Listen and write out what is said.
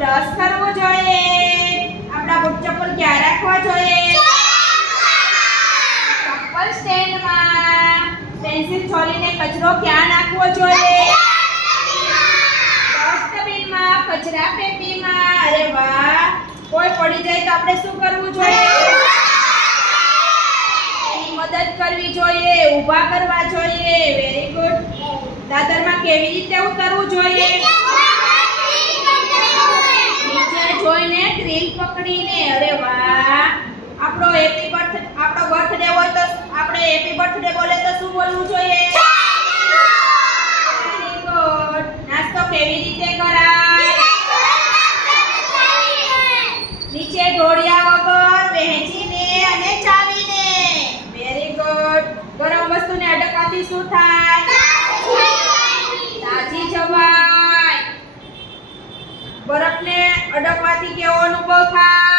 Brush કરવો જોઈએ. આપણા બૂટ ચપ્પલ ક્યાં રાખવા જોઈએ. ચપ્પલ સ્ટેન્ડમાં પેન્સિલ છોલીને કચરો ક્યાં નાખવો જોઈએ? ડસ્ટબિનમાં, કચરા પેટીમાં. અરે વાહ! કોઈ પડી જાય તો આપણે શું કરવું જોઈએ? મદદ કરવી જોઈએ, ઊભા કરવા જોઈએ. વેરી ગુડ દાદરમાં કેવી રીતે કરવું જોઈએ? ડ્રીલ પકડીને, અરે વાહ! આપણો હેપી બર્થ આપણો બર્થડે હોય તો આપણે હેપી બર્થડે બોલે તો શું બોલવું જોઈએ? નાસ્તો કેવી રીતે કરાય? નીચે ઢોળિયા વગર વહેંચીને અને ચાવીને. વેરી ગુડ ગરમ વસ્તુને અડકવાથી શું થાય? અડકવાથી કેવો અનુભવ થાય?